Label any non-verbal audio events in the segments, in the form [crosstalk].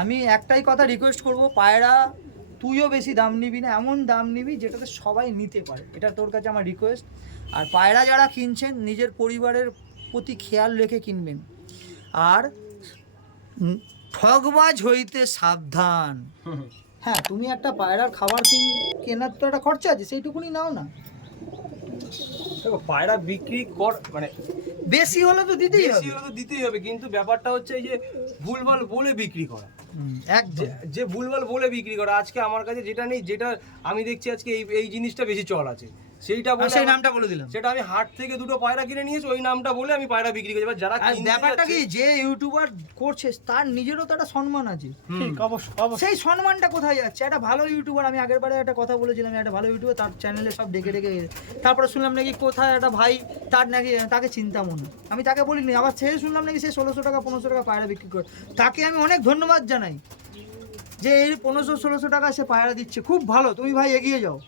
আমি একটাই কথা রিকোয়েস্ট করব, পায়রা, তুইও বেশি দাম নিবি না, এমন দাম নিবি যেটাতে সবাই নিতে পারে। এটা তোর কাছে আমার রিকোয়েস্ট আর পায়রা যারা কিনছেন, নিজের পরিবারের প্রতি খেয়াল রেখে কিনবেন। আর ঠগবাজ হইতে সাবধান। হ্যাঁ তুমি একটা পায়রার খাবার কিন কেনার তো একটা খরচা আছে, সেইটুকুনি নাও না। দেখো পায়রা বিক্রি কর মানে বেশি হলে তো দিতেই বেশি হলে তো দিতেই হবে কিন্তু ব্যাপারটা হচ্ছে এই যে ভুলভাল বলে বিক্রি করা। এক একদম। যে ভুলভাল বলে বিক্রি করা আজকে আমার কাছে যেটা নেই যেটা আমি দেখছি আজকে এই এই জিনিসটা বেশি চল আছে। সেইটা বলে সেই নামটা বলে দিলাম। সেটা আমি হাট থেকে দুটো পায়রা কিনে নিয়েছি ওই নামটা বলে আমি পায়রা বিক্রি করি। এবার যারা ব্যাপারটা কি যে ইউটিউবার করছে তার নিজেরও তো একটা সম্মান আছে। সেই সম্মানটা কোথায় যাচ্ছে? একটা ভালো ইউটিউবার আমি আগের বারে একটা কথা বলেছিলাম একটা ভালো ইউটিউবার তার চ্যানেলে সব ডেকে ডেকে তারপরে শুনলাম নাকি কোথায় একটা ভাই তার নাকি তাকে চিন্তা মনে আমি তাকে বলিনি আবার সে শুনলাম নাকি সে ষোলোশো টাকা পনেরোশো টাকা পায়রা বিক্রি করে। তাকে আমি অনেক ধন্যবাদ জানাই যে এই পনেরোশো ষোলোশো টাকা সে পায়রা দিচ্ছে। খুব ভালো তুমি ভাই এগিয়ে যাও।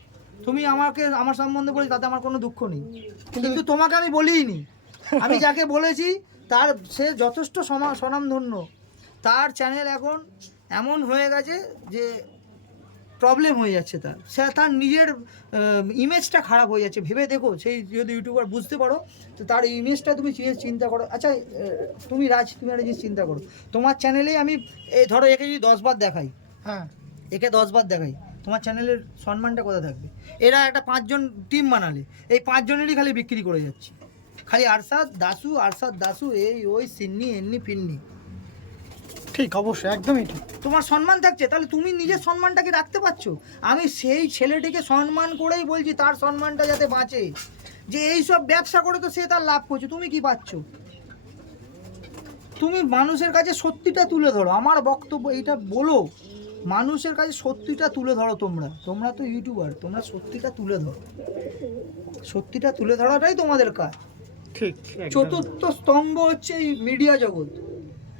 তুমি আমাকে আমার সম্বন্ধে বলি তাতে আমার কোনো দুঃখ নেই। কিন্তু তোমাকে আমি বলিনি। আমি যাকে বলেছি তার সে যথেষ্ট স্বনামধন্য। তার চ্যানেল এখন এমন হয়ে গেছে যে প্রবলেম হয়ে যাচ্ছে তার। সে তার নিজের ইমেজটা খারাপ হয়ে যাচ্ছে। ভেবে দেখো সেই যদি ইউটিউবার বুঝতে পারো তো তার ইমেজটা তুমি চিন্তা করো। আচ্ছা তুমি রাজ তুমি একটা জিনিস চিন্তা করো। তোমার চ্যানেলে আমি এই ধরো একে যদি দশবার দেখাই। হ্যাঁ। একে দশবার দেখাই। তোমার চ্যানেলের সম্মানটা কোথায় থাকবে? এরা একটা পাঁচজন টিম বানালে এই পাঁচজনেরই খালি বিক্রি করে যাচ্ছে। খালি আরসাদ দাসু আরসাদ দাসু এই ওই সিন্নি এন্নি ফিন্নি। ঠিক অবশ্যই একদমই ঠিক। তোমার সম্মান থাকছে তাহলে তুমি নিজের সম্মানটাকে রাখতে পারছ? আমি সেই ছেলেটিকে সম্মান করেই বলছি তার সম্মানটা যাতে বাঁচে। যে এই সব ব্যবসা করে তো সে তার লাভ করছে তুমি কি পাচ্ছ তুমি মানুষের কাছে সত্যিটা তুলে ধরো আমার বক্তব্য এইটা বলো। মানুষের কাছে সত্যিটা তুলে ধরো তোমরা। তোমরা তো ইউটিউবার তোমরা সত্যিটা তুলে ধরো। সত্যিটা তুলে ধরাটাই তোমাদের কাজ। ঠিক চতুর্থ স্তম্ভ হচ্ছে এই মিডিয়া জগৎ।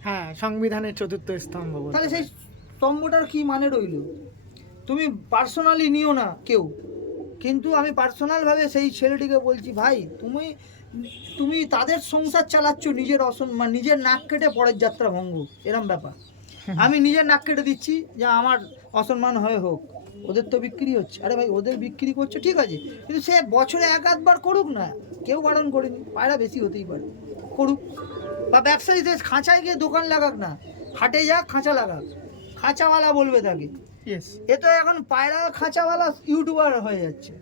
হ্যাঁ সংবিধানের চতুর্থ স্তম্ভ তাহলে সেই স্তম্ভটার কি মানে রইল? তুমি পার্সোনালি নিও না কেউ। কিন্তু আমি পার্সোনালভাবে সেই ছেলেটিকে বলছি ভাই তুমি তুমি তাদের সংসার চালাচ্ছ নিজের অসম্মান নিজের নাক কেটে পরের যাত্রা ভঙ্গ। এরম ব্যাপার। [laughs] আমি নিজের নাক কেটে দিচ্ছি যে আমার অসম্মান হয়ে হোক। ওদের তো বিক্রি হচ্ছে। আরে ভাই ওদের বিক্রি করছে ঠিক আছে। কিন্তু সে বছরে এক আধবার করুক না কেউ বারণ করেনি। পায়রা বেশি হতেই পারে। করুক। বা ব্যবসায়ীদের খাঁচায় গিয়ে দোকান লাগাক না হাটে যাক খাঁচা লাগাক। খাঁচাওয়ালা বলবে তাকে। এ তো এখন পায়রা খাঁচাওয়ালা ইউটিউবার হয়ে যাচ্ছে।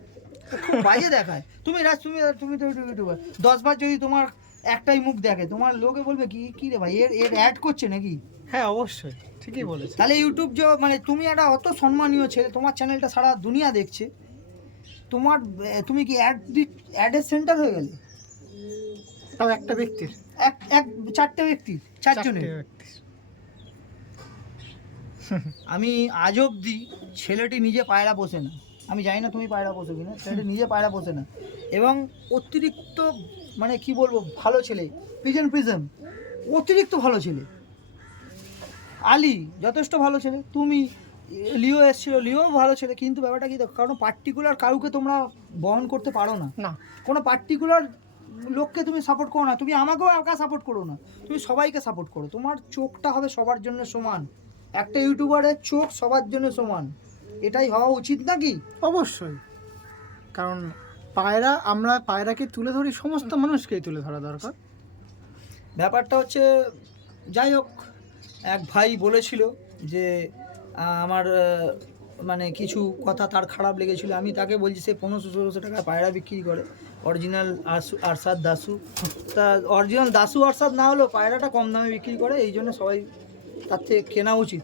খুব বাজে দেখায়। তুমি রাজ তুমি তুমি তো ইউটিউবার। দশবার যদি তোমার একটাই মুখ দেখে তোমার লোকে বলবে কি কি রে ভাই এর এর অ্যাড করছে নাকি? হ্যাঁ অবশ্যই ঠিকই বলেছে। তাহলে ইউটিউব যে মানে তুমি একটা অত সম্মানীয় ছেলে তোমার চ্যানেলটা সারা দুনিয়া দেখছে তোমার তুমি কি অ্যাড অ্যাডের সেন্টার হয়ে গেলে? তাও একটা ব্যক্তির। এক এক চারটে ব্যক্তি চারজনের। [laughs] আমি আজ অবধি ছেলেটি নিজে পায়রা বসে না। আমি জানি না তুমি পায়রা বসো কিনা ছেলেটি নিজে পায়রা বসে না। এবং অতিরিক্ত মানে কি বলব ভালো ছেলে পিজন প্রিজম অতিরিক্ত ভালো ছেলে। আলী যথেষ্ট ভালো ছেলে। তুমি লিও এসছিল লিও ভালো ছেলে কিন্তু ব্যাপারটা কি দেখো কারণ পার্টিকুলার কাউকে তোমরা বহন করতে পারো না। না। কোনো পার্টিকুলার লোককে তুমি সাপোর্ট করো না। তুমি আমাকেও একা সাপোর্ট করো না। তুমি সবাইকে সাপোর্ট করো। তোমার চোখটা হবে সবার জন্য সমান। একটা ইউটিউবারের চোখ সবার জন্য সমান। এটাই হওয়া উচিত নাকি? অবশ্যই। কারণ পায়রা আমরা পায়রাকে তুলে ধরি সমস্ত মানুষকেই তুলে ধরা দরকার। ব্যাপারটা হচ্ছে যাই হোক এক ভাই বলেছিল যে আমার মানে কিছু কথা তার খারাপ লেগেছিল। আমি তাকে বলছি সে পনেরোশো ষোলোশো টাকা পায়রা বিক্রি করে। অরিজিনাল আরসু আরসাদ দাসু তা অরিজিনাল দাসু আরশাদ না হলেও পায়রাটা কম দামে বিক্রি করে এই জন্য সবাই তার থেকে কেনা উচিত।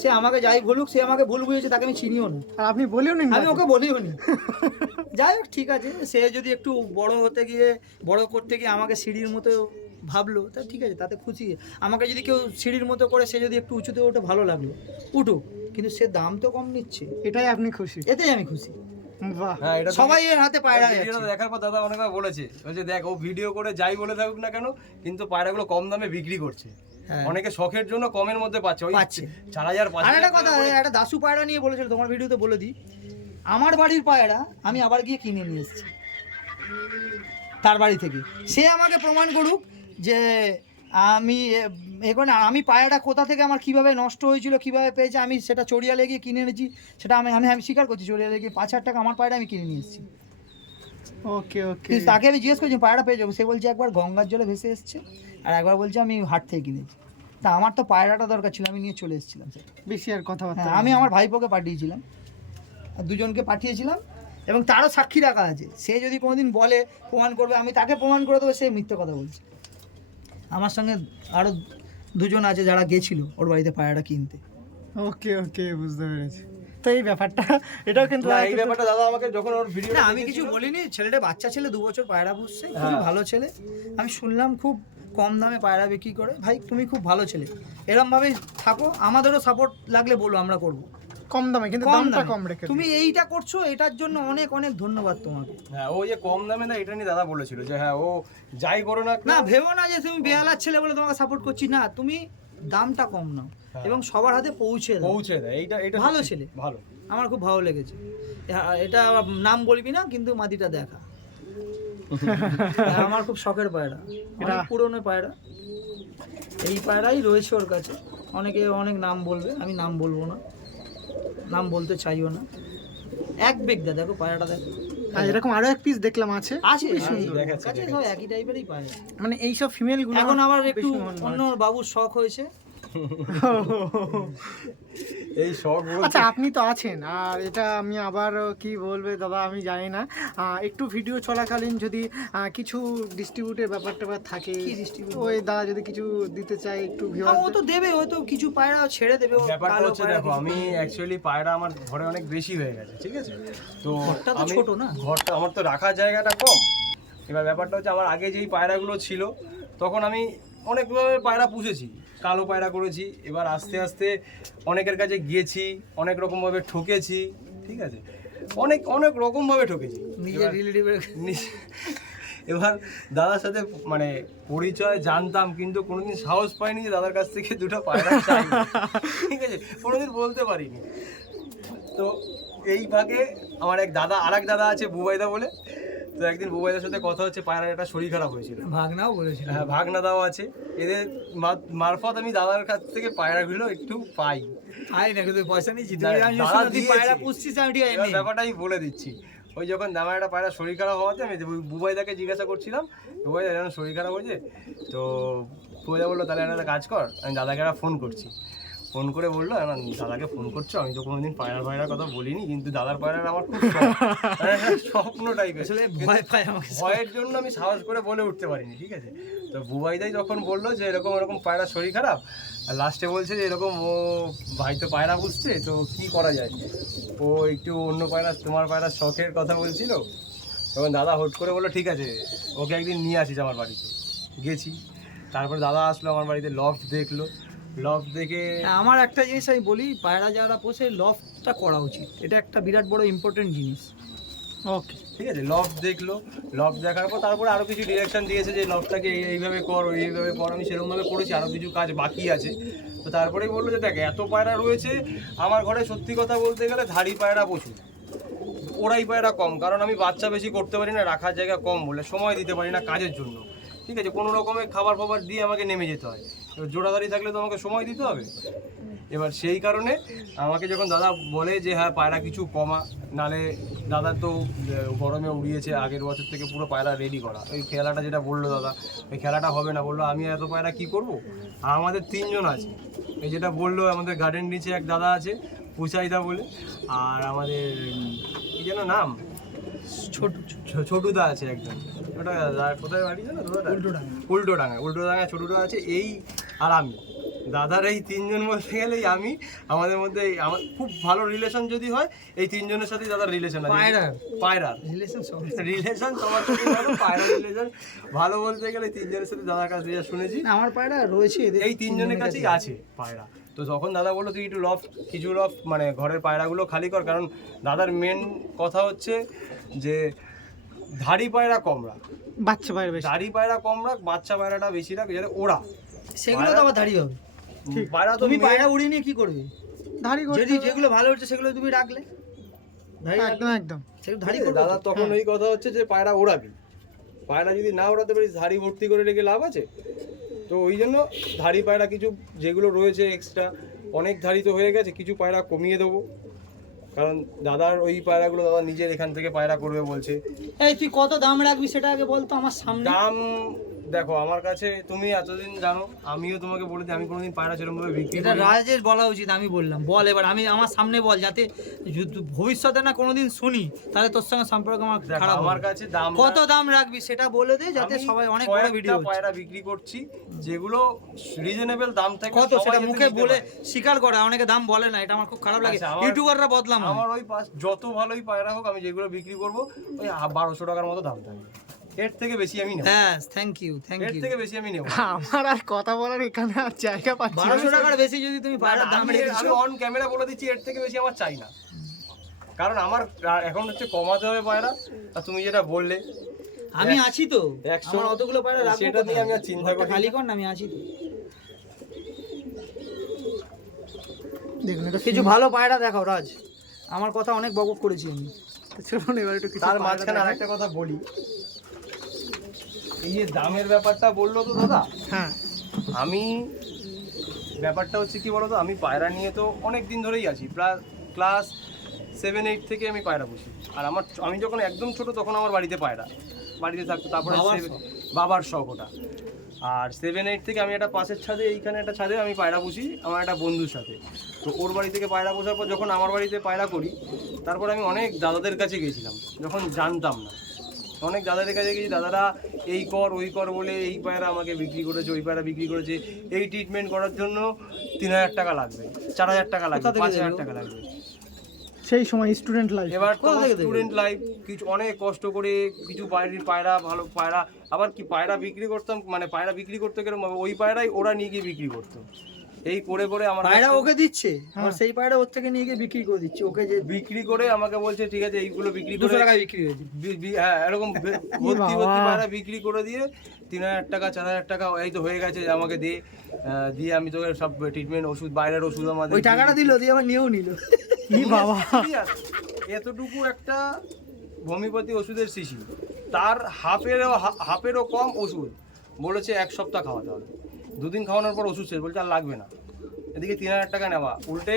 সে আমাকে যাই বলুক সে আমাকে ভুল বুঝেছে তাকে আমি চিনিও না। আর আপনি বলেও নিন আমি ওকে বলিও নি। যাই হোক ঠিক আছে। সে যদি একটু বড় হতে গিয়ে বড় করতে গিয়ে আমাকে সিঁড়ির মতো ভাবলো তা ঠিক আছে তাতে খুশি আমাকে যদি কেউ সিঁড়ির মতো করে সে যদি একটু উঁচুতে ওঠে ভালো লাগল। উঠুক কিন্তু সে দাম তো কম নিচ্ছে। এটাই আপনি খুশি? এতেই আমি খুশি। বাহ। হ্যাঁ সবাই এর হাতে পায়রা ভিডিওটা দেখার পর দাদা অনেকবার বলেছে বলছে দেখ ও ভিডিও করে যাই বলে থাকুক না কেন কিন্তু পায়রাগুলো কম দামে বিক্রি করছে। হ্যাঁ। অনেকে শখের জন্য কমের মধ্যে পাচ্ছে ওই পাচ্ছে। চার হাজার পাঁচ একটা হাজার কথা একটা দাসু পায়রা নিয়ে বলেছিল তোমার ভিডিওতে বলে দিই। আমার বাড়ির পায়রা আমি আবার গিয়ে কিনে নিয়ে এসেছি। তার বাড়ি থেকে। সে আমাকে প্রমাণ করুক যে আমি এ- এখন আমি পায়রাটা কোথা থেকে আমার কীভাবে নষ্ট হয়েছিল কীভাবে পেয়েছে আমি সেটা চড়িয়া লেগে কিনে এনেছি সেটা আমি আমি আমি স্বীকার করছি চড়িয়া লেগে পাঁচ হাজার টাকা আমার পায়রা আমি কিনে নিয়ে এসেছি। ওকে ওকে। তাকে আমি জিজ্ঞেস করছি পায়রাটা পেয়ে যাব? সে বলছে একবার গঙ্গার জলে ভেসে এসছে আর একবার বলছে আমি হাট থেকে কিনেছি। তা আমার তো পায়রাটা দরকার ছিল আমি নিয়ে চলে এসেছিলাম বেশি আর কথাবার্তা হ্যাঁ আমি আমার ভাইপোকে পাঠিয়েছিলাম আর দুজনকে পাঠিয়েছিলাম এবং তারও সাক্ষী রাখা আছে। সে যদি কোনোদিন বলে প্রমাণ করবে আমি তাকে প্রমাণ করে দেবো সে মিথ্যে কথা বলছে। আমার সঙ্গে আরও দুজন আছে যারা গেছিল ওর বাড়িতে পায়রাটা কিনতে। ওকে ওকে বুঝতে পেরেছি। তো এই ব্যাপারটা এটাও কিন্তু এই ব্যাপারটা দাদা আমাকে যখন ওর ভিডিও না আমি কিছু বলিনি ছেলেটা বাচ্চা ছেলে দু বছর পায়রা পুষছে খুব হ্যাঁ। ভালো ছেলে। আমি শুনলাম খুব কম দামে পায়রা বিক্রি করে ভাই তুমি খুব ভালো ছেলে। এরমভাবেই থাকো আমাদেরও সাপোর্ট লাগলে বলো আমরা করব। কম দামে কিন্তু দামটা কম রেখে তুমি এইটা করছ এটার জন্য অনেক অনেক ধন্যবাদ তোমাকে। হ্যাঁ ও যে কম দামে না এটা নিয়ে দাদা বলেছিল যে হ্যাঁ ও যাই করো না না ভেবো না যে তুমি বেহালার ছেলে বলে তোমাকে সাপোর্ট করছি। না তুমি দামটা কম নাও হ্যাঁ। এবং সবার হাতে পৌঁছে দাও। পৌঁছে দেয় এইটা এটা ভালো ছেলে। ভালো। আমার খুব ভালো লেগেছে। এ- এটা নাম বলবি না কিন্তু মাদিটা দেখা। হ্যাঁ, আমার খুব শখের পায়রা। এটা- পুরনো পায়রা। এই পায়রাই রয়েছে ওর কাছে। অনেকে অনেক নাম বলবে আমি নাম বলব না। নাম বলতে চাইও না। এক বেগ বেগদা দেখো পায়রাটা দেখো। আর এরকম আরও এক পিস দেখলাম আছে। আছে কাছে সব একই টাইপেরই পায়রা মানে এই সব ফিমেলগুলো এখন আবার একটু অন্য বাবুর শখ হয়েছে। এই শখ আচ্ছা আপনি তো আছেন। আর এটা আমি আবার কি বলবে দাদা আমি জানি না। একটু ভিডিও চলাকালীন যদি কিছু ডিস্ট্রিবিউটের ব্যাপার ট্যাপার থাকে? ওই দাদা যদি কিছু দিতে চায় একটু হ্যাঁ, ও তো দেবে ও তো কিছু পায়রা ছেড়ে দেবে ব্যাপারটা হচ্ছে দেখো আমি অ্যাকচুয়ালি পায়রা আমার ঘরে অনেক বেশি হয়ে গেছে ঠিক আছে? তো ঘরটা তো ছোট না? ঘরটা আমার তো রাখার জায়গাটা কম। এবার ব্যাপারটা হচ্ছে আমার আগে যেই পায়রাগুলো ছিল তখন আমি অনেকভাবে পায়রা পুষেছি। কালো পায়রা করেছি এবার আস্তে আস্তে অনেকের কাছে গিয়েছি অনেক রকমভাবে ঠকেছি ঠিক আছে? অনেক অনেক রকমভাবে ঠকেছি। নিজের রিলেটিভের এবার দাদার সাথে মানে পরিচয় জানতাম কিন্তু কোনোদিন সাহস পাইনি যে দাদার কাছ থেকে দুটো পায়রা চাই। ঠিক আছে? কোনোদিন বলতে পারিনি। তো এই ভাগে আমার এক দাদা আর এক দাদা আছে বুবাইদা বলে। তো একদিন বুবাইদের সাথে কথা হচ্ছে পায়রার একটা শরীর খারাপ হয়েছিল। ভাগনাও বলেছিল হ্যাঁ ভাগনা দাও আছে। এদের মারফত আমি দাদার কাছ থেকে পায়রাগুলো একটু পাই। আই না কিন্তু পয়সা শুনে পায়রা পুষছিস আমি ঠিক আছে ব্যাপারটা আমি বলে দিচ্ছি। ওই যখন দামা একটা পায়রা শরীর খারাপ হওয়াতে আমি বুবাইদাকে জিজ্ঞাসা করছিলাম বুবাইদা এরকম শরীর খারাপ হয়েছে? তো বুবাইদা বলল তাহলে একটা কাজ কর আমি দাদাকে একটা ফোন করছি। ফোন করে বলল "না, দাদাকে ফোন করছ আমি তো কোনোদিন পায়রা পায়রার কথা বলিনি কিন্তু দাদার পায়রার আমার খুব। মানে একটা স্বপ্ন টাইপের আসলে ভয় পায় আমাকে ভয়ের জন্য আমি সাহস করে বলে উঠতে পারিনি ঠিক আছে? তো বুবাইদাই যখন বলল যে এরকম এরকম পায়রা শরীর খারাপ আর লাস্টে বলছে যে এরকম ও ভাই তো পায়রা বুঝছে তো কি করা যায়? ও একটু অন্য পায়রা তোমার পায়রা শখের কথা বলছিল। তখন দাদা হুট করে বলল ঠিক আছে ওকে একদিন নিয়ে আসিস আমার বাড়িতে। গেছি। তারপরে দাদা আসলো আমার বাড়িতে লফট দেখল। লফট দেখে আমার একটা জিনিস আমি বলি পায়রা যারা পোষে লফটা করা উচিত। এটা একটা বিরাট বড় ইম্পর্টেন্ট জিনিস। ওকে ঠিক আছে লফ দেখল লফ দেখার পর তারপরে আরও কিছু ডিরেকশন দিয়েছে যে লফটাকে এইভাবে কর এইভাবে কর আমি সেরকমভাবে করেছি আরও কিছু কাজ বাকি আছে। তো তারপরেই বলল যে দেখ এত পায়রা রয়েছে আমার ঘরে সত্যি কথা বলতে গেলে ধাড়ি পায়রা প্রচুর। ওরাই পায়রা কম কারণ আমি বাচ্চা বেশি করতে পারি না রাখার জায়গা কম বলে সময় দিতে পারি না কাজের জন্য। ঠিক আছে কোনো রকমের খাবার ফাবার দিয়ে আমাকে নেমে যেতে হয়। জোড়াদারি থাকলে তো আমাকে সময় দিতে হবে। এবার সেই কারণে আমাকে যখন দাদা বলে যে হ্যাঁ পায়রা কিছু কমা নালে দাদা তো গরমে উড়িয়েছে আগের বছর থেকে পুরো পায়রা রেডি করা। ওই খেলাটা যেটা বলল দাদা ওই খেলাটা হবে না। বলল আমি এত পায়রা কি করব? আর আমাদের তিনজন আছে। এই যেটা বলল আমাদের গার্ডেন নিচে এক দাদা আছে পুচাইদা বলে। আর আমাদের কি যেন নাম? ছোট ছোটুদা আছে একজন। ওটা কোথায় বাড়ি জানো? উল্টোডাঙা। উল্টো ডাঙা উল্টো ডাঙা ছোটুদা আছে এই আর আমি। দাদার এই তিনজন বলতে গেলেই আমি আমাদের মধ্যে আমার খুব ভালো রিলেশন যদি হয় এই তিনজনের সাথে দাদার রিলেশন আছে। পায়রার? পায়রার রিলেশন রিলেশন তোমার সাথে ভালো পায়রা রিলেশন ভালো বলতে গেলে তিনজনের সাথে দাদার কাছ থেকে শুনেছি। আমার পায়রা রয়েছে এই তিনজনের কাছেই আছে পায়রা। তো যখন দাদা বলল তুই একটু লফ কিছু লফ মানে ঘরের পায়রাগুলো খালি কর কারণ দাদার মেন কথা হচ্ছে যে ধাড়ি পায়রা কম রাখ বাচ্চা বাইরে বেশি। ধাড়ি পায়রা কম রাখ বাচ্চা পায়রাটা বেশি রাখ যাতে ওরা সেগুলো তো আবার দাঁড়িয়ে হবে। পায়রা তুমি পায়রা উড়িয়ে নিয়ে কি করবে? ধাড়ি যদি যেগুলো ভালো হচ্ছে সেগুলো তুমি রাখলে। ধাড়ি। একদম একদম। ধাড়ি দাদা তখন ওই কথা হচ্ছে যে পায়রা ওড়াবি। পায়রা যদি না ওড়াতে পারিস ধাড়ি ভর্তি করে রেখে লাভ আছে? তো ওই জন্য ধাড়ি পায়রা কিছু যেগুলো রয়েছে এক্সট্রা অনেক ধাড়ি তো হয়ে গেছে কিছু পায়রা কমিয়ে দেবো। কারণ দাদার ওই পায়রাগুলো দাদা নিজের এখান থেকে পায়রা করবে বলছে। এই তুই কত দাম রাখবি সেটা আগে বলতো আমার সামনে। দাম দেখো আমার কাছে তুমি এতদিন জানো আমিও তোমাকে বলে দিই আমি কোনোদিন পায়রা সেরকম ভাবে বিক্রি এটা রাজের বলা উচিত আমি বললাম। বল এবার আমি আমার সামনে বল যাতে ভবিষ্যতে না কোনোদিন শুনি তাহলে তোর সঙ্গে সম্পর্ক আমার খারাপ আমার কাছে দাম কত দাম রাখবি সেটা বলে দে যাতে সবাই অনেক বড় ভিডিও পায়রা বিক্রি করছি যেগুলো রিজনেবল দাম থাকে কত সেটা মুখে বলে। স্বীকার করে অনেকে দাম বলে না এটা আমার খুব খারাপ লাগে। আচ্ছা, ইউটিউবাররা বদলাম আমার ওই পাশ যত ভালোই পায়রা হোক আমি যেগুলো বিক্রি করব ওই বারোশো টাকার মতো দাম থাকবে। এর থেকে বেশি আমি নেব। হ্যাঁ থ্যাংক ইউ থ্যাংক এর থেকে বেশি আমি নেব। আমার আর কথা বলার এখানে আর জায়গা পাচ্ছি না। বারোশো টাকার বেশি যদি তুমি দাম আমি অন ক্যামেরা বলে দিচ্ছি এর থেকে বেশি আমার চাই না। কারণ আমার এখন হচ্ছে কমাতে হবে পায়রা। আর তুমি যেটা বললে আমি আছি তো। আমার অতগুলো পায়রা রাখব সেটা নিয়ে আমি আর চিন্তা করি খালি কর না আমি আছি তো। দেখুন এটা কিছু ভালো পায়রা দেখাও রাজ। আমার কথা অনেক বকবক করেছি আমি। চলুন এবার একটু তার মাঝখানে। আরেকটা কথা বলি। এই যে দামের ব্যাপারটা বলল তো দাদা হ্যাঁ। আমি ব্যাপারটা হচ্ছে কি বলতো আমি পায়রা নিয়ে তো অনেক দিন ধরেই আছি প্রায় ক্লাস সেভেন এইট থেকে আমি পায়রা পুষি। আর আমার আমি যখন একদম ছোট তখন আমার বাড়িতে পায়রা বাড়িতে থাকতো তারপরে বাবার শখ। বাবার শখ ওটা। আর সেভেন এইট থেকে আমি একটা পাশের ছাদে এইখানে একটা ছাদে আমি পায়রা পুষি আমার একটা বন্ধুর সাথে। তো ওর বাড়ি থেকে পায়রা পোষার পর যখন আমার বাড়িতে পায়রা করি তারপর আমি অনেক দাদাদের কাছে গেছিলাম যখন জানতাম না। অনেক দাদাদের কাছে গেছি দাদারা এই কর ওই কর বলে এই পায়রা আমাকে বিক্রি করেছে ওই পায়রা বিক্রি করেছে। এই ট্রিটমেন্ট করার জন্য তিন হাজার টাকা লাগবে চার হাজার টাকা লাগবে পাঁচ হাজার টাকা লাগবে। সেই সময় স্টুডেন্ট লাইফ এবার স্টুডেন্ট লাইফ কিছু অনেক কষ্ট করে কিছু বাইরের পায়রা ভালো পায়রা আবার কি পায়রা বিক্রি করতাম মানে পায়রা বিক্রি করতে গেলে ওই পায়রাই ওরা নিয়ে গিয়ে বিক্রি করতো। এই করে করে আমার পায়রা ওকে দিচ্ছে হ্যাঁ। আর সেই পায়রা ওর থেকে নিয়ে গিয়ে বিক্রি করে দিচ্ছে। ওকে যে বিক্রি করে আমাকে বলছে ঠিক আছে এইগুলো বিক্রি করে দুশো টাকায় বিক্রি হয়েছে। হ্যাঁ এরকম [laughs] ভর্তি ভর্তি। পায়রা বিক্রি করে দিয়ে তিন হাজার টাকা চার হাজার টাকা এই তো হয়ে গেছে আমাকে দিয়ে। দিয়ে আমি তোকে সব ট্রিটমেন্ট ওষুধ বাইরের ওষুধ আমাদের ওই টাকাটা দিল দিয়ে আবার নিয়েও নিল। [laughs] কি বাবা? এতটুকু একটা হোমিওপ্যাথি ওষুধের শিশি তার হাফেরও হাফেরও কম ওষুধ। বলেছে এক সপ্তাহ খাওয়াতে হবে। দুদিন খাওয়ানোর পর ওষুধ শেষ, বলছে আর লাগবে না। এদিকে তিন হাজার টাকা নেওয়া। উল্টে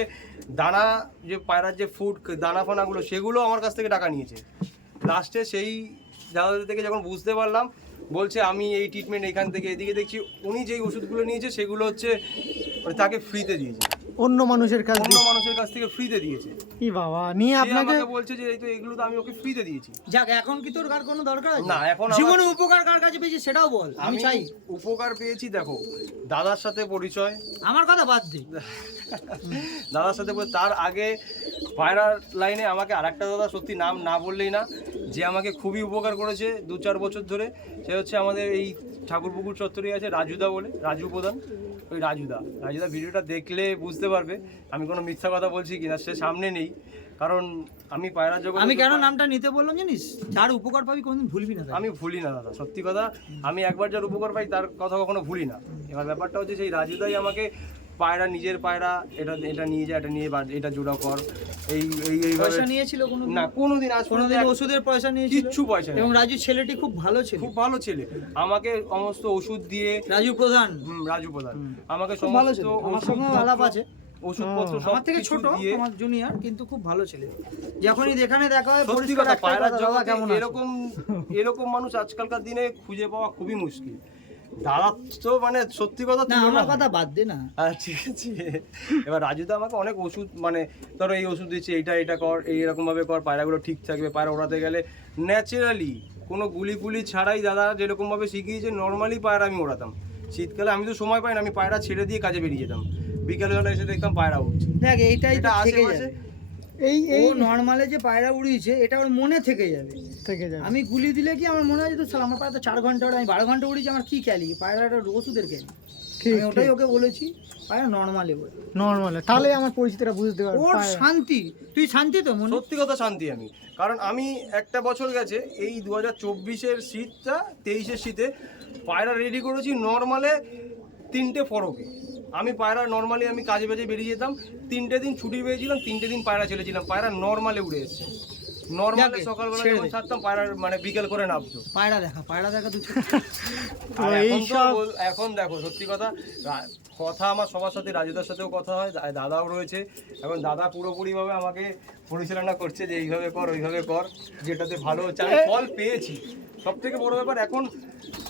দানা, যে পায়রার যে ফুড দানা ফানাগুলো, সেগুলো আমার কাছ থেকে টাকা নিয়েছে। লাস্টে সেই দাদাদের থেকে যখন বুঝতে পারলাম, বলছে আমি এই ট্রিটমেন্ট এখান থেকে এদিকে দেখছি, উনি যেই ওষুধগুলো নিয়েছে, সেগুলো হচ্ছে মানে তাকে ফ্রিতে দিয়েছে। অন্য মানুষের কাছ অন্য দিয়ে। মানুষের কাছ থেকে ফ্রিতে দিয়েছে। কি বাবা নিয়ে সে আপনাকে আমাকে বলছে যে এই তো এগুলো তো আমি ওকে ফ্রিতে দিয়েছি। যাক এখন কি তোর কার কোনো দরকার আছে? না, এখন আমার- জীবনে উপকার কার কাছে পেয়েছি সেটাও বল আমি চাই। উপকার পেয়েছি দেখো দাদার সাথে পরিচয়। আমার কথা বাদ দে। দাদার সাথে পরি- তার আগে পায়রার লাইনে আমাকে আরেকটা দাদা সত্যি নাম না বললেই না যে আমাকে খুবই উপকার করেছে দু চার বছর ধরে সে হচ্ছে আমাদের এই ঠাকুরপুকুর চত্বরে আছে রাজুদা বলে রাজু প্রধান। ওই রাজুদা। রাজুদা ভিডিওটা দেখলে বুঝতে পারবে আমি কোনো মিথ্যা কথা বলছি কিনা সে সামনে নেই। কারণ আমি পায়রা জগৎ আমি কেন নামটা নিতে বললাম জানিস? যার উপকার পাবি কোনদিন ভুলবি না আমি ভুলি না দাদা সত্যি কথা আমি একবার যার উপকার পাই তার কথা কখনো ভুলি না। এবার ব্যাপারটা হচ্ছে সেই রাজুদাই আমাকে পায়রা নিজের পায়রা এটা এটা নিয়ে যা এটা নিয়ে এটা জোড়া কর। এই এই এইভাবে পয়সা নিয়েছিল কোনো না কোনোদিন আজ কোনোদিন ওষুধের পয়সা নিয়েছিল? কিচ্ছু পয়সা এবং রাজু ছেলেটি খুব ভালো ছিল। খুব ভালো ছেলে। আমাকে সমস্ত ওষুধ দিয়ে রাজু প্রধান। হুম, রাজু প্রধান। আমাকে সমস্ত ছিল। আমার সঙ্গে আলাপ আছে। ওষুধপত্র সব থেকে ছোট আমার জুনিয়র কিন্তু খুব ভালো ছেলে। যখনই যেখানে দেখা হয় সত্যি কথা পায়রার কেমন এরকম এরকম মানুষ আজকালকার দিনে খুঁজে পাওয়া খুবই মুশকিল। দাদা তো মানে সত্যি কথা না আমার কথা বাদ দে না। আচ্ছা ঠিক আছে। এবার রাজু তো আমাকে অনেক ওষুধ মানে ধরো এই ওষুধ দিচ্ছে এইটা এটা কর এই এরকম ভাবে কর পায়রাগুলো ঠিক থাকবে পায়রা ওড়াতে গেলে ন্যাচারালি কোনো গুলি ফুলি ছাড়াই দাদা যেরকম ভাবে শিখিয়েছে নর্মালি পায়রা আমি ওড়াতাম। শীতকালে আমি তো সময় পাই না আমি পায়রা ছেড়ে দিয়ে কাজে বেরিয়ে যেতাম। বিকেলবেলা এসে দেখতাম পায়রা উঠছে দেখ এইটাই তো এটা আশেপাশে এই ও এই নর্মালে যে পায়রা উড়িয়েছে এটা ওর মনে থেকে যাবে। থেকে যাবে। আমি গুলি দিলে কি আমার মনে হয় যে তো আমার পায়রা তো চার ঘণ্টা ওড়ে আমি বারো ঘণ্টা উড়িয়েছি আমার কি খেয়ালি? পায়রাটা ওষুধের ঠিক আমি ওটাই ওকে বলেছি পায়রা নর্মালে বলে নর্মাল তাহলে আমার পরিচিতিটা বুঝতে পারব ওর শান্তি তুই শান্তি তো মনে? সত্যি কথা শান্তি আমি। কারণ আমি একটা বছর গেছে এই দু হাজার চব্বিশের শীতটা তেইশের শীতে পায়রা রেডি করেছি নর্মালে তিনটে ফরকে। আমি পায়রা নর্মালি আমি কাজে বাজে বেরিয়ে যেতাম তিনটে দিন ছুটি পেয়েছিলাম তিনটে দিন পায়রা চলেছিলাম পায়রা নর্মালে উড়ে এসছে। নর্মালি সকালবেলা যখন ছাড়তাম পায়রা মানে বিকেল করে নামতো। পায়রা দেখা পায়রা দেখা [laughs] তো এখন দেখো সত্যি কথা কথা আমার সবার সাথে রাজুদার সাথেও কথা হয় দাদাও রয়েছে এখন দাদা পুরোপুরিভাবে আমাকে পরিচালনা করছে যে এইভাবে কর ওইভাবে কর যেটাতে ভালো হচ্ছে আমি ফল পেয়েছি। সব থেকে বড় ব্যাপার এখন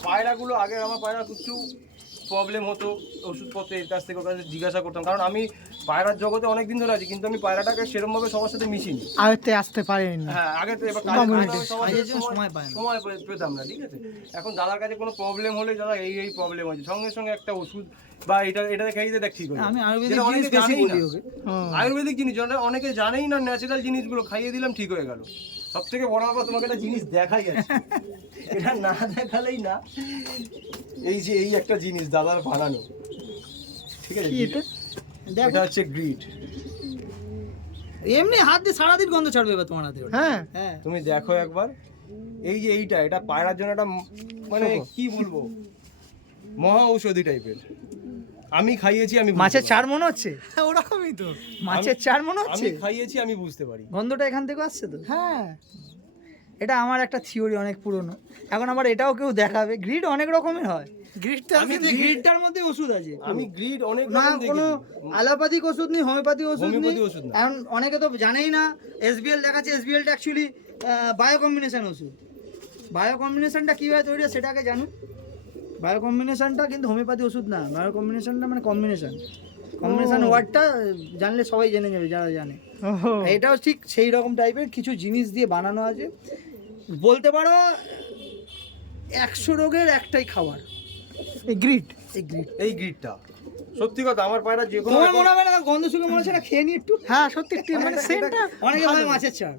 পায়রাগুলো আগে আমার পায়রা কিছু প্রবলেম হতো ওষুধপত্র এর কাছ থেকে ওর কাছে জিজ্ঞাসা করতাম। কারণ আমি পায়রার জগতে অনেক দিন ধরে আছি কিন্তু আমি পায়রাটাকে সেরকমভাবে সবার সাথে মিশিনি। আসতে পারেন। হ্যাঁ আগে তো এবার Community. কারণে সবার কাজের সাথে জন্য সময়- সময় সময় পেতাম না ঠিক আছে? এখন দাদার কাছে কোনো প্রবলেম হলে দাদা এই এই প্রবলেম হয়েছে। সঙ্গে সঙ্গে একটা ওষুধ বা এটা এটা খাইয়ে দে দেখ ঠিক হয়ে আমি আয়ুর্বেদিক জিনিস অনেকে বেশি বলি ওকে। আয়ুর্বেদিক জিনিস অনেকে জানেই না ন্যাচারাল জিনিসগুলো খাইয়ে দিলাম ঠিক হয়ে গেল। সব থেকে বড় ব্যাপার তোমাকে একটা জিনিস দেখাই আছে এটা না দেখালেই না। এই যে এই একটা জিনিস দাদার বানানো। ঠিক আছে এটা? হচ্ছে গ্রিড এমনি হাত দিয়ে সারাদিন গন্ধ ছাড়বে এবার তোমার হাতে হ্যাঁ। হ্যাঁ। তুমি দেখো একবার। এই যে এইটা এটা পায়রার জন্য একটা মানে কি বলব? মহা ঔষধি টাইপের আমি খাইয়েছি আমি মাছের চার মনে হচ্ছে? হ্যাঁ, ওরকমই তো। মাছের চার মনে হচ্ছে? আমি খাইয়েছি আমি বুঝতে পারি। গন্ধটা এখান থেকে আসছে তো? হ্যাঁ। এটা আমার একটা থিওরি অনেক পুরনো। এখন আবার এটাও কেউ দেখাবে। গ্রিড অনেক রকমের হয়। আমি গ্রিডটার মধ্যে ওষুধ আছে। আমি গ্রিড অনেক না কোনো। ওষুধ নেই হোমিওপ্যাথি ওষুধ নেই। এখন অনেকে তো জানেই না এসবিএল দেখাচ্ছে। এসবিএলটা অ্যাকচুয়ালি বায়ো কম্বিনেশন ওষুধ। বায়ো কম্বিনেশনটা কীভাবে তৈরি হয় সেটা আগে জানুন। বায়ো কম্বিনেশনটা কিন্তু হোমিওপ্যাথি ওষুধ না। বায়ো কম্বিনেশনটা মানে কম্বিনেশন কম্বিনেশন ওয়ার্ডটা জানলে সবাই জেনে যাবে যারা জানে। এটাও ঠিক সেই রকম টাইপের কিছু জিনিস দিয়ে বানানো আছে। বলতে পারো একশো রোগের একটাই খাবার। এই গ্রিড এই গ্রিড এই গ্রিডটা সত্যি কথা আমার পায়রা যে কোনো তোমার মনে হবে না গন্ধ শুকে মনে হচ্ছে না? খেয়ে নি একটু। হ্যাঁ সত্যি একটু মানে [laughs] সেন্টটা অনেকে ভাবে মাছের চার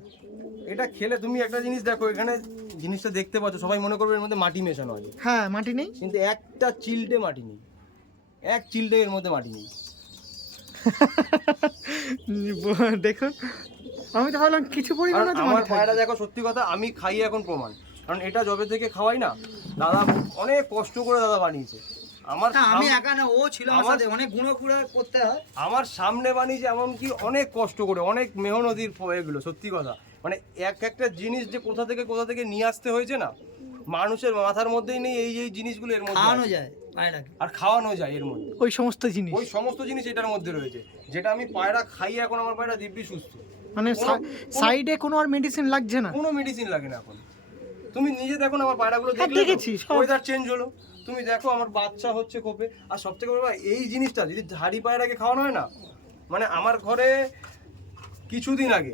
এটা খেলে তুমি একটা জিনিস দেখো এখানে জিনিসটা দেখতে পাচ্ছ সবাই মনে করবে এর মধ্যে মাটি মেশানো আছে। হ্যাঁ মাটি নেই? কিন্তু একটা চিলটে মাটি নেই। এক চিলটে এর মধ্যে মাটি নেই। [laughs] দেখুন আমি তো ভাবলাম কিছু পরিমাণ আমার পায়রা দেখো সত্যি কথা আমি খাই এখন প্রমাণ। কারণ এটা জবে থেকে খাওয়াই না দাদা অনেক কষ্ট করে দাদা বানিয়েছে। আমার আমি একা না ও ছিল আমার সাথে অনেক গুঁড়ো কুড়া করতে হয়। আমার সামনে বানিয়েছে এমনকি অনেক কষ্ট করে অনেক মেহনতির এগুলো সত্যি কথা। মানে এক একটা জিনিস যে কোথা থেকে কোথা থেকে নিয়ে আসতে হয়েছে না মানুষের মাথার মধ্যেই নেই এই এই জিনিসগুলো এর মধ্যে খাওয়ানো যায় পায়রাকে। আর খাওয়ানো যায় এর মধ্যে। ওই সমস্ত জিনিস। ওই সমস্ত জিনিস এটার মধ্যে রয়েছে যেটা আমি পায়রা খাই এখন আমার পায়রা দিব্যি সুস্থ। মানে সাইডে কোনো আর মেডিসিন লাগছে না। কোনো মেডিসিন লাগে না এখন। তুমি নিজে দেখো না আমার পায়রাগুলো হ্যাঁ, দেখলে দেখেছি, ওয়েদার চেঞ্জ হলো। তুমি দেখো আমার বাচ্চা হচ্ছে কোপে আর সব থেকে বড় এই জিনিসটা যদি ধাড়ি পায়রাকে খাওয়ানো হয় না মানে আমার ঘরে কিছুদিন আগে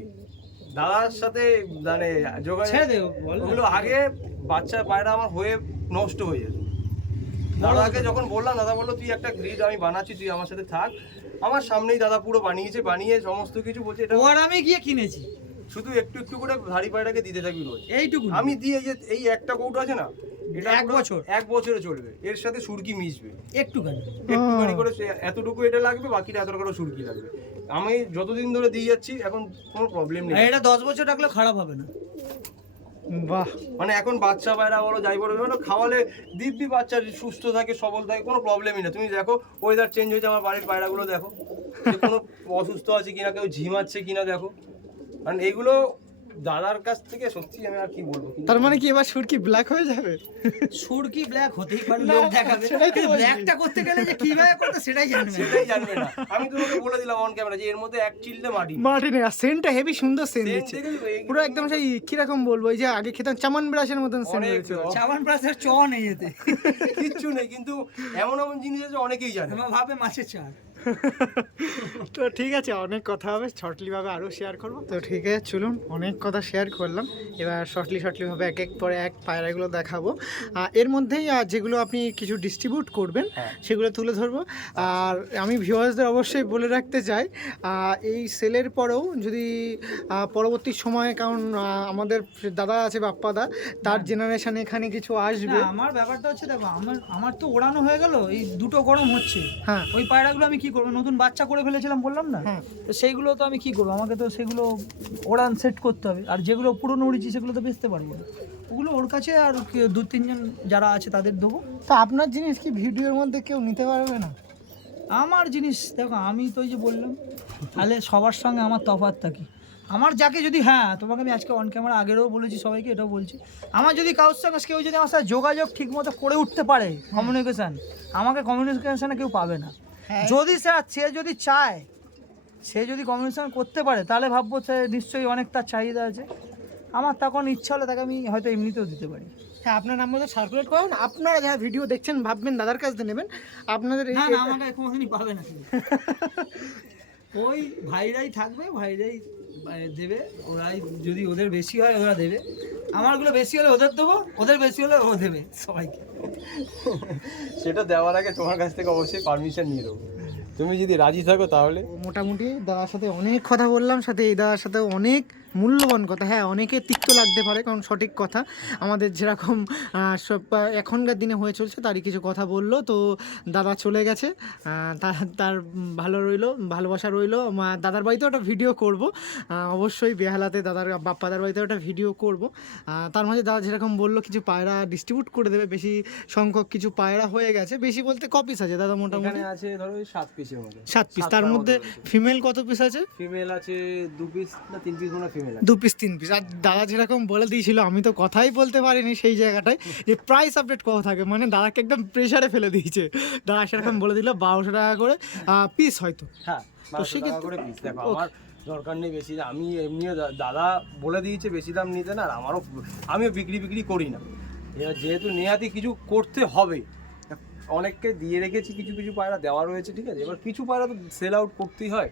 দাদার সাথে মানে যোগাযোগ ওগুলো আগে বাচ্চা পায়রা আমার হয়ে নষ্ট হয়ে যেত। দাদাকে যখন বললাম দাদা বলল তুই একটা গ্রিড আমি বানাচ্ছি তুই আমার সাথে থাক। আমার সামনেই দাদা পুরো বানিয়েছে বানিয়ে সমস্ত কিছু বলছে এটা আমি গিয়ে কিনেছি। শুধু একটু একটু করে ভারী পায়রাকে দিতে থাকবি রোজ। এইটুকু আমি দিয়ে এই যে এই একটা কৌটো আছে না এটা এক বছর। এক বছরে চলবে। এর সাথে সুরকি মিশবে। একটুখানি। একটুখানি করে সে- এতটুকু এটা লাগবে বাকিটা এত করে সুরকি লাগবে। আমি যতদিন ধরে দিয়ে যাচ্ছি এখন কোনো প্রবলেম নেই। এটা দশ বছর রাখলেও খারাপ হবে না। বাহ। মানে এখন বাচ্চা পায়রা বলো যাই বলো বলো খাওয়ালে দিব্যি বাচ্চা সুস্থ থাকে সবল থাকে কোনো প্রবলেমই না তুমি দেখো ওয়েদার চেঞ্জ হয়েছে আমার বাড়ির পায়রাগুলো দেখো। কোনো অসুস্থ আছে কিনা কেউ ঝিমাচ্ছে কিনা দেখো। কারণ এগুলো দাদার কাছ থেকে সত্যি আমি আর কি বলব? তার মানে কি এবার সুরকি ব্ল্যাক হয়ে যাবে? সুরকি ব্ল্যাক হতেই পারে লোক দেখাবে। কিন্তু ব্ল্যাকটা করতে গেলে যে কীভাবে করতে সেটাই জানবে সেটাই জানবে না। আমি তোমাকে বলে দিলাম অন ক্যামেরা যে এর মধ্যে এক চিল্লে মাটি। মাটি আর সেন্টটা হেভি সুন্দর সেন্ট দিচ্ছে। পুরো একদম সেই কীরকম বলব ওই যে আগে খেতাম চামান ব্রাশের মতন সেন্ট দিচ্ছে চাওয়ান প্রাসের চ নেই এতে। কিচ্ছু নেই কিন্তু এমন এমন জিনিস আছে অনেকেই জানে। ভাবে মাছের চার [laughs] তো ঠিক আছে অনেক কথা হবে। শর্টলিভাবে আরও শেয়ার করব। তো ঠিক আছে চলুন অনেক কথা শেয়ার করলাম। এবার শর্টলি শর্টলিভাবে এক এক পরে এক পায়রাগুলো দেখাবো। এর মধ্যেই যেগুলো আপনি কিছু ডিস্ট্রিবিউট করবেন হ্যাঁ। সেগুলো তুলে ধরবো। আর আমি ভিউয়ার্সদের অবশ্যই বলে রাখতে চাই এই সেলের পরেও যদি পরবর্তী সময়ে কারণ আমাদের দাদা আছে বাপ্পাদা তার জেনারেশন এখানে কিছু আসবে। আমার ব্যাপারটা হচ্ছে দেখো আমার আমার তো ওড়ানো হয়ে গেল এই দুটো গরম হচ্ছে। হ্যাঁ। ওই পায়রাগুলো আমি কি করব? নতুন বাচ্চা করে ফেলেছিলাম বললাম না? হ্যাঁ। তো সেইগুলো তো আমি কি করব? আমাকে তো সেগুলো ওড়ান সেট করতে হবে। আর যেগুলো পুরনো উড়েছি সেগুলো তো বেচতে পারব না। ওগুলো ওর কাছে আর দু তিনজন যারা আছে তাদের দেবো। তো আপনার জিনিস কি ভিডিওর মধ্যে কেউ নিতে পারবে না? আমার জিনিস দেখো আমি তো ওই যে বললাম তাহলে সবার সঙ্গে আমার তফাৎ থাকি আমার যাকে যদি হ্যাঁ তোমাকে আমি আজকে অন ক্যামেরা আগেরও বলেছি সবাইকে এটাও বলছি। আমার যদি কারোর সঙ্গে কেউ যদি আমার সাথে যোগাযোগ ঠিক মতো করে উঠতে পারে কমিউনিকেশান আমাকে কমিউনিকেশানে কেউ পাবে না। হ্যাঁ। যদি স্যার সে যদি চায় সে যদি কমিউনিকেশন করতে পারে তাহলে ভাববো সে নিশ্চয়ই অনেক তার চাহিদা আছে। আমার তখন ইচ্ছা হলে তাকে আমি হয়তো এমনিতেও দিতে পারি। হ্যাঁ আপনার নাম্বারটা সার্কুলেট করুন আপনারা যারা ভিডিও দেখছেন ভাববেন দাদার কাছ থেকে নেবেন। আপনাদের এই না না আমাকে কোনোদিনই পাবে না। [laughs] ওই ভাইরাই থাকবে ভাইরাই দেবে ওরাই যদি ওদের বেশি হয় ওরা দেবে। আমারগুলো বেশি হলে ওদের দেবো ওদের বেশি হলে ও দেবে সবাইকে। সেটা দেওয়ার আগে তোমার কাছ থেকে অবশ্যই পারমিশন নিয়ে দেবো তুমি যদি রাজি থাকো তাহলে। মোটামুটি দাদার সাথে অনেক কথা বললাম সাথে এই দাদার সাথে অনেক মূল্যবান কথা। হ্যাঁ অনেকে তিক্ত লাগতে পারে কারণ সঠিক কথা। আমাদের যেরকম সব এখনকার দিনে হয়ে চলছে তারই কিছু কথা বলল। তো দাদা চলে গেছে তার তার ভালো রইল ভালোবাসা রইল। দাদার বাড়িতেও একটা ভিডিও করব। অবশ্যই বেহালাতে দাদার বাপ্পাদার বাড়িতেও একটা ভিডিও করব। তার মাঝে দাদা যেরকম বলল কিছু পায়রা ডিস্ট্রিবিউট করে দেবে বেশি সংখ্যক কিছু পায়রা হয়ে গেছে। বেশি বলতে ক পিস আছে দাদা মোটামুটি? আছে ধরো সাত পিসের মতো। সাত পিস তার মধ্যে ফিমেল কত পিস আছে? ফিমেল আছে দু পিস না তিন পিস মনে দু পিস তিন পিস আর দাদা যেরকম বলে দিয়েছিল আমি তো কথাই বলতে পারিনি সেই জায়গাটায় যে প্রাইস আপডেট কত থাকে। মানে দাদাকে একদম প্রেশারে ফেলে দিয়েছে। দাদা সেরকম বলে দিল বারোশো টাকা করে পিস হয়তো। হ্যাঁ পিস দেখো আমার দরকার নেই বেশি। আমি এমনিও দা- দাদা বলে দিয়েছে বেশি দাম নিতে না আর আমারও আমিও বিক্রি বিক্রি করি না। এবার যেহেতু নেহাতি কিছু করতে হবে। অনেককে দিয়ে রেখেছি কিছু কিছু পায়রা দেওয়া রয়েছে ঠিক আছে? এবার কিছু পায়রা তো সেল আউট করতেই হয়।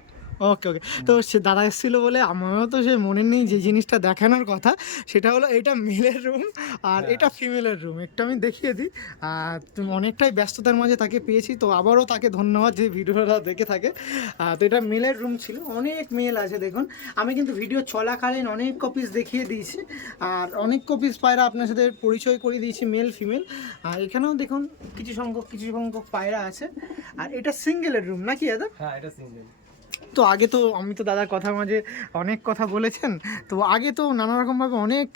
ওকে ওকে। তো সে দাদা এসেছিল বলে আমারও তো সে মনে নেই যে জিনিসটা দেখানোর কথা। সেটা হলো এটা মেলের রুম আর এটা ফিমেলের রুম একটু আমি দেখিয়ে দিই। আর তুমি অনেকটাই ব্যস্ততার মাঝে তাকে পেয়েছি। তো আবারও তাকে ধন্যবাদ যে ভিডিওটা দেখে থাকে। তো এটা মেলের রুম ছিল। অনেক মেল আছে দেখুন। আমি কিন্তু ভিডিও চলাকালীন অনেক কপিস দেখিয়ে দিয়েছি। আর অনেক কপিস পায়রা আপনার সাথে পরিচয় করে দিয়েছি মেল ফিমেল আর এখানেও দেখুন কিছু সংখ্যক কিছু সংখ্যক পায়রা আছে। আর এটা সিঙ্গেলের রুম নাকি দাদা? হ্যাঁ এটা সিঙ্গেল তো আগে তো আমি তো দাদার কথা মাঝে অনেক কথা বলেছেন, তো আগে তো নানা রকমভাবে অনেক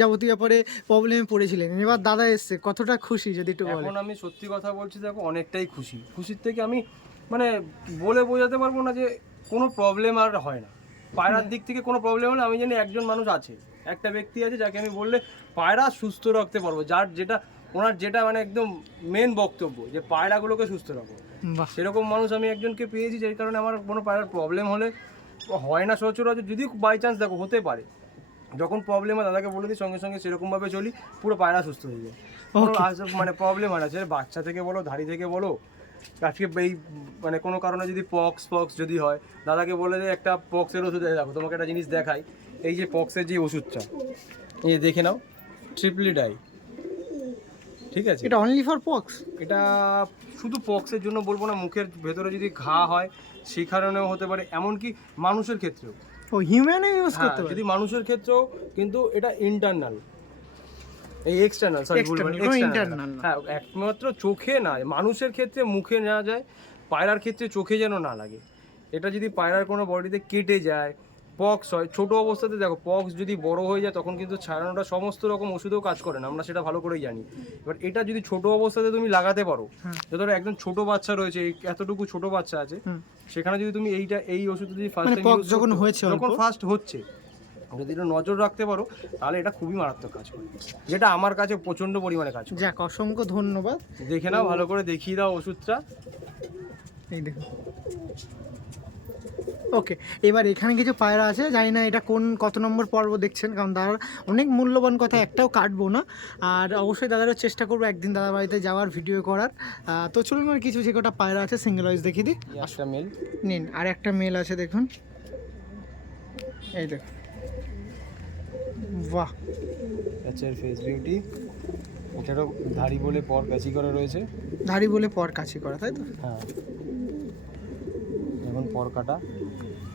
যাবতীয় ব্যাপারে প্রবলেমে পড়েছিলেন। এবার দাদা এসছে, কতটা খুশি যদি একটু বলেন। এখন আমি সত্যি কথা বলছি, দেখো, অনেকটাই খুশি। খুশির থেকে আমি মানে বলে বোঝাতে পারব না যে কোনো প্রবলেম আর হয় না। পায়রার দিক থেকে কোনো প্রবলেম হলে আমি জানি একজন মানুষ আছে। একটা ব্যক্তি আছে যাকে আমি বললে পায়রা সুস্থ রাখতে পারব। যার যেটা ওনার যেটা মানে একদম মেন বক্তব্য যে পায়রাগুলোকে সুস্থ রাখো। সেরকম মানুষ আমি একজনকে পেয়েছি যেই কারণে আমার কোনো পায়রার প্রবলেম হলে হয় না সচরাচর যদি বাই চান্স দেখো হতে পারে। যখন প্রবলেম হয় দাদাকে বলে দিই সঙ্গে সঙ্গে সেরকমভাবে চলি পুরো পায়রা সুস্থ হয়ে যায়। মানে প্রবলেম হয় না সে বাচ্চা থেকে বলো ধাড়ি থেকে বলো আজকে এই মানে কোনো কারণে যদি পক্স পক্স যদি হয় দাদাকে বলে যে একটা পক্সের ওষুধ দেখো তোমাকে একটা জিনিস দেখাই এই যে পক্সের যে ওষুধটা এই যে দেখে নাও ট্রিপলি ডাই ঠিক আছে। এটা অনলি ফর পক্স এটা শুধু পক্সের জন্য বলব না মুখের ভেতরে যদি ঘা হয় সেই কারণেও হতে পারে। এমনকি মানুষের ক্ষেত্রেও। ও হিউম্যানে ইউজ করতে পারে? যদি মানুষের ক্ষেত্রেও কিন্তু এটা ইন্টারনাল এই এক্সটার্নাল সরি না। না। হ্যাঁ একমাত্র চোখে না মানুষের ক্ষেত্রে মুখে নেওয়া যায় পায়রার ক্ষেত্রে চোখে যেন না লাগে। এটা যদি পায়রার কোনো বডিতে কেটে যায় পক্স হয় ছোট অবস্থাতে দেখো পক্স যদি বড় হয়ে যায় তখন কিন্তু ছাড়ানোটা সমস্ত রকম ওষুধেও কাজ করে না আমরা সেটা ভালো করেই জানি। এবার এটা যদি ছোট অবস্থাতে তুমি লাগাতে পারো ধরো একদম ছোট বাচ্চা রয়েছে এতটুকু ছোট বাচ্চা আছে সেখানে যদি তুমি এইটা এই ওষুধ যদি ফার্স্ট মানে যখন হয়েছে যখন ফার্স্ট হচ্ছে যদি এটা নজর রাখতে পারো তাহলে এটা খুবই মারাত্মক কাজ করে যেটা আমার কাছে প্রচণ্ড পরিমাণে কাজ করে। যাক অসংখ্য ধন্যবাদ। দেখে নাও ভালো করে দেখিয়ে দাও ওষুধটা। এই দেখুন ওকে এবার এখানে কিছু পায়রা আছে জানি না এটা কোন কত নম্বর পর্ব দেখছেন কারণ দাদার অনেক মূল্যবান কথা একটাও কাটবো না। আর অবশ্যই দাদারও চেষ্টা করব একদিন দাদার বাড়িতে যাওয়ার ভিডিও করার। তো চলুন আর কিছু যে কটা পায়রা আছে সিঙ্গেল ওয়াইজ দেখিয়ে দিই। একটা মেল নিন আর একটা মেল আছে দেখুন। এই দেখুন। বাহ। হচ্ছে ফেস বিউটি এটারও ধাড়ি বলে পর কাছি করে রয়েছে। ধাড়ি বলে পর কাছে করা তাই তো? হ্যাঁ। এখন পর কাটা।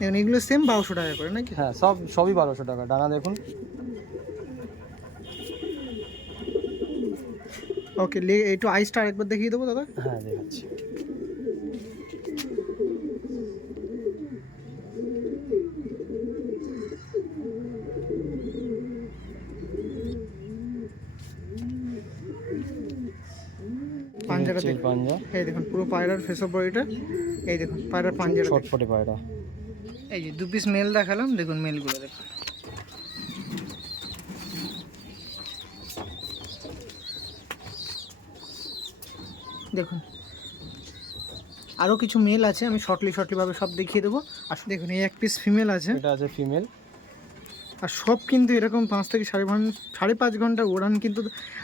দেখুন এগুলো সেম বারোশো টাকা করে নাকি? হ্যাঁ সব সবই বারোশো টাকা। ডানা দেখুন। ওকে একটু আইসটা আরেকবার দেখিয়ে দেবো দাদা। হ্যাঁ দেখাচ্ছি। পাঞ্জাটা দেখুন। পাঞ্জা। এই দেখুন পুরো পায়রার ফেস অফ বডিটা এই দেখুন পায়রার পাঞ্জাটা। ছটফটে পায়রা। এই যে দু পিস মেল দেখালাম দেখুন মেলগুলো দেখুন। দেখুন। আরও কিছু মেল আছে আমি শর্টলি শর্টলিভাবে সব দেখিয়ে দেবো। আর দেখুন এই এক পিস ফিমেল আছে। এটা আছে ফিমেল আর সব কিন্তু এরকম পাঁচ থেকে সাড়ে সাড়ে পাঁচ ঘণ্টা ওড়ান কিন্তু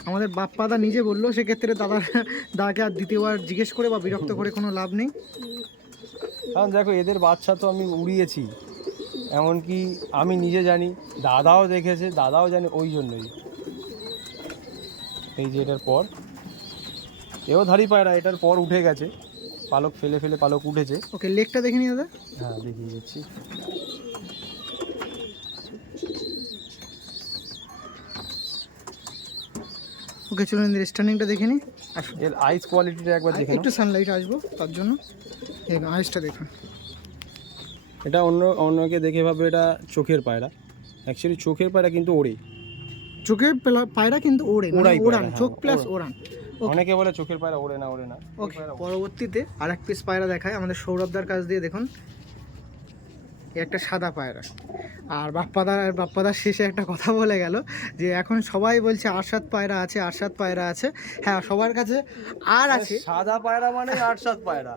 আমাদের বাপ্পাদা নিজে বলল সেক্ষেত্রে দাদার দাদাকে আর দ্বিতীয়বার জিজ্ঞেস করে বা বিরক্ত করে কোনো লাভ নেই। কারণ দেখো এদের বাচ্চা তো আমি উড়িয়েছি। এমনকি আমি নিজে জানি দাদাও দেখেছে দাদাও জানে ওই জন্যই। এই যে এটার পর। এও ধারি পায়রা এটার পর উঠে গেছে। পালক ফেলে ফেলে পালক উঠেছে। ওকে লেকটা দেখে নিই দাদা? হ্যাঁ দেখিয়ে দিচ্ছি। ওকে চলুন স্ট্যান্ডিংটা দেখে নিই এর আইস কোয়ালিটিটা একবার দেখে একটু সানলাইট আসব তার জন্য। দেখুন আইসটা দেখুন। এটা অন্য অন্যকে দেখে ভাবে এটা চোখের পায়রা। অ্যাকচুয়ালি চোখের পায়রা কিন্তু ওড়ে। চোখের পায়রা কিন্তু ওড়ে মানে ওড়ান হ্যাঁ, চোখ প্লাস ওড়ান। অনেকে বলে চোখের পায়রা ওড়ে না ওড়ে না। ওকে পরবর্তীতে আর এক পিস পায়রা দেখায় আমাদের সৌরভদার কাছ দিয়ে দেখুন। এই একটা সাদা পায়রা। আর বাপ্পাদার আর বাপ্পাদার শেষে একটা কথা বলে গেল যে এখন সবাই বলছে আরশাদ পায়রা আছে আরশাদ পায়রা আছে। হ্যাঁ সবার কাছে আর আছে। সাদা পায়রা মানে সাত পায়রা।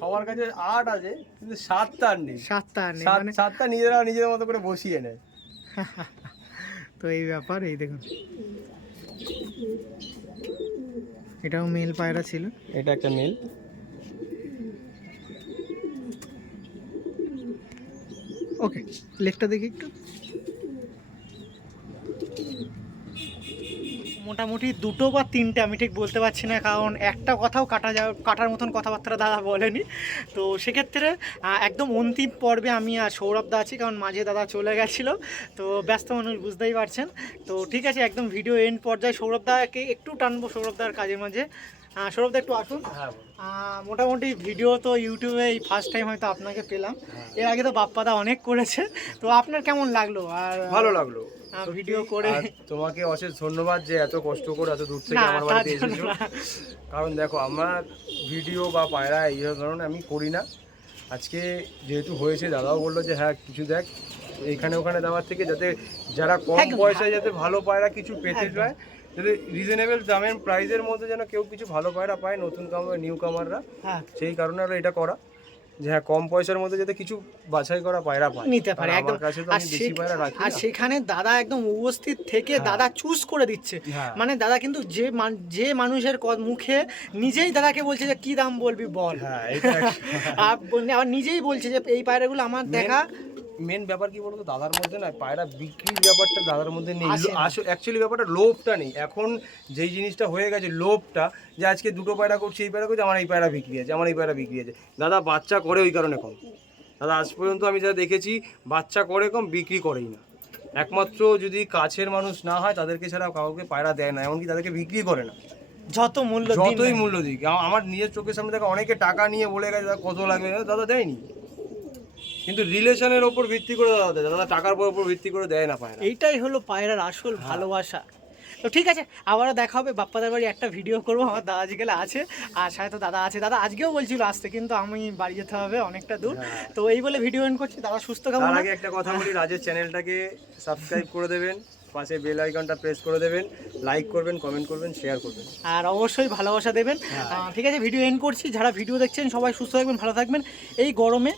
সবার কাছে আট আছে কিন্তু সাতটা আর নেই। সাতটা আর নেই সাত মানে সাতটা নিজেরা নিজেদের মতো করে বসিয়ে নেয়। তো এই ব্যাপার এই দেখুন। এটাও মেল পায়রা ছিল। এটা একটা মেল। ওকে লেগটা দেখি একটু। মোটামুটি দুটো বা তিনটে, আমি ঠিক বলতে পারছি না, কারণ একটা কথাও কাটা যা কাটার মতন কথাবার্তা দাদা বলেনি। তো সেক্ষেত্রে একদম অন্তিম পর্বে আমি আর সৌরভ দা আছি, কারণ মাঝে দাদা চলে গেছিল। তো ব্যস্ত মানুষ বুঝতেই পারছেন। তো ঠিক আছে, একদম ভিডিও এন্ড পর্যায়ে সৌরভ দাকে একটু টানবো সৌরভ দার কাজের মাঝে। আহ, সৌরভ একটু আসুন। হ্যাঁ মোটামুটি ভিডিও তো ইউটিউবে এই ফার্স্ট টাইম হয়তো আপনাকে পেলাম। এর আগে তো বাপ্পাদা অনেক করেছে। তো আপনার কেমন লাগল? আর ভালো লাগল। ভিডিও করে তোমাকে অশেষ ধন্যবাদ যে এত কষ্ট করে এত দূর থেকে আমার বাড়িতে এসেছ। কারণ দেখো আমার ভিডিও বা পায়রা এই ধরনের আমি করি না। আজকে যেহেতু হয়েছে দাদাও বলল যে হ্যাঁ কিছু দেখ এইখানে ওখানে দেওয়ার থেকে যাতে যারা কম। পয়সায় যাতে ভালো পায়রা কিছু পেতে। যায় যাতে রিজনেবল দামের প্রাইসের মধ্যে যেন কেউ কিছু ভালো পায়রা পায় নতুন কামার নিউ কামাররা হ্যাঁ। সেই কারণে হলো এটা করা। যে হ্যাঁ কম পয়সার মধ্যে যাতে কিছু বাছাই করা পায়রা পায়। নিতে পারে একদম। কাছে তো আর আমি দেশি পায়রা রাখি আর সেখানে দাদা একদম উপস্থিত থেকে হ্যাঁ। দাদা চুজ করে দিচ্ছে। হ্যাঁ। মানে দাদা কিন্তু যে যে মানুষের মুখে নিজেই দাদাকে বলছে যে কি দাম বলবি বল? হ্যাঁ [laughs] আর নিজেই বলছে যে এই পায়রাগুলো আমার দেখা মেন ব্যাপার কি বলতো? দাদার মধ্যে না পায়রা বিক্রির ব্যাপারটা দাদার মধ্যে নেই। অ্যাকচুয়ালি ব্যাপারটা লোভটা নেই। এখন যেই জিনিসটা হয়ে গেছে লোভটা যে আজকে দুটো পায়রা করছি এই পায়রা করছি আমার এই পায়রা বিক্রি আছে আমার এই পায়রা বিক্রি আছে দাদা বাচ্চা করে ওই কারণে কম। দাদা আজ পর্যন্ত আমি যা দেখেছি বাচ্চা করে কম বিক্রি করেই না। একমাত্র যদি কাছের মানুষ না হয় তাদেরকে ছাড়া কাউকে পায়রা দেয় না এমনকি তাদেরকে বিক্রি করে না। যত মূল্য যতই মূল্য দিক। আমার নিজের চোখের সামনে দেখা অনেকে টাকা নিয়ে বলে গেছে কত লাগবে? দাদা দেয়নি। কিন্তু রিলেশনের ওপর ভিত্তি করে দাদা দেয়। দাদা টাকার উপর উপর ভিত্তি করে দেয় না পায় না এইটাই হলো পায়রার আসল হ্যাঁ। ভালোবাসা। তো ঠিক আছে আবারও দেখা হবে। বাপ্পাদার বাড়ি একটা ভিডিও করব আমার দাদা আজকাল আছে আর সাথে তো দাদা আছে। দাদা আজকেও বলছিল আসতে কিন্তু আমি বাড়ি যেতে হবে অনেকটা দূর। হ্যাঁ। তো এই বলে ভিডিও এন করছি। দাদা সুস্থ কেমন? আগে একটা কথা বলি রাজের চ্যানেলটাকে সাবস্ক্রাইব করে দেবেন। পাশে বেল আইকনটা প্রেস করে দেবেন লাইক করবেন কমেন্ট করবেন শেয়ার করবেন। আর অবশ্যই ভালোবাসা দেবেন। হ্যাঁ। ঠিক আছে ভিডিও এন্ড করছি। যারা ভিডিও দেখছেন সবাই সুস্থ থাকবেন ভালো থাকবেন। এই গরমে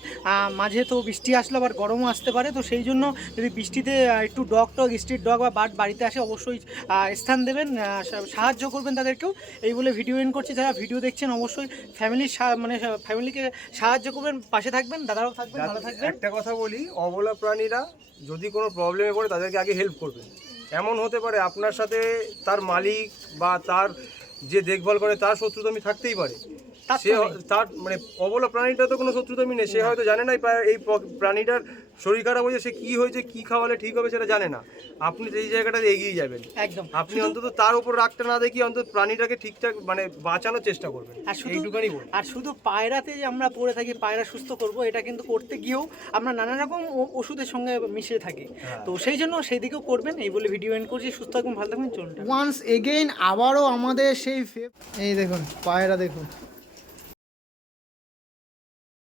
মাঝে তো বৃষ্টি আসলো আবার গরমও আসতে পারে তো সেই জন্য যদি বৃষ্টিতে একটু ডগ টগ স্ট্রিট ডগ বা বার্ড বাড়িতে আসে অবশ্যই স্থান দেবেন সাহায্য করবেন তাদেরকেও। এই বলে ভিডিও এন্ড করছি। যারা ভিডিও দেখছেন অবশ্যই ফ্যামিলির মানে ফ্যামিলিকে সাহায্য করবেন পাশে থাকবেন দাদারাও থাকবেন ভালো থাকবেন। একটা কথা বলি অবলা প্রাণীরা যদি কোনো প্রবলেমে পড়ে তাদেরকে আগে হেল্প করবেন। এমন হতে পারে আপনার সাথে তার মালিক বা তার যে দেখভাল করে তার শত্রুতামি থাকতেই পারে। তার সে তার মানে অবলা প্রাণীটা তো কোনো শত্রুতামি নেই। সে হয়তো জানে না এই প- প্রাণীটার শরীর খারাপ হয়েছে সে কি হয়েছে কি খাওয়ালে ঠিক হবে সেটা জানে না। আপনি এই জায়গাটাতে এগিয়ে যাবেন একদম। আপনি অন্তত তার উপর রাগটা না দেখিয়ে অন্তত প্রাণীটাকে ঠিকঠাক মানে বাঁচানোর চেষ্টা করবেন। আর শুধু আর শুধু পায়রাতে যে আমরা পড়ে থাকি পায়রা সুস্থ করব এটা কিন্তু করতে গিয়েও আমরা নানা রকম ও- ওষুধের সঙ্গে মিশে থাকি। হ্যাঁ। তো সেই জন্য সেই দিকেও করবেন এই বলে ভিডিও এন্ড করছি। সুস্থ থাকুন ভালো থাকুন চলুন। ওয়ান্স এগেইন আবারও আমাদের সেই এই দেখুন পায়রা দেখুন।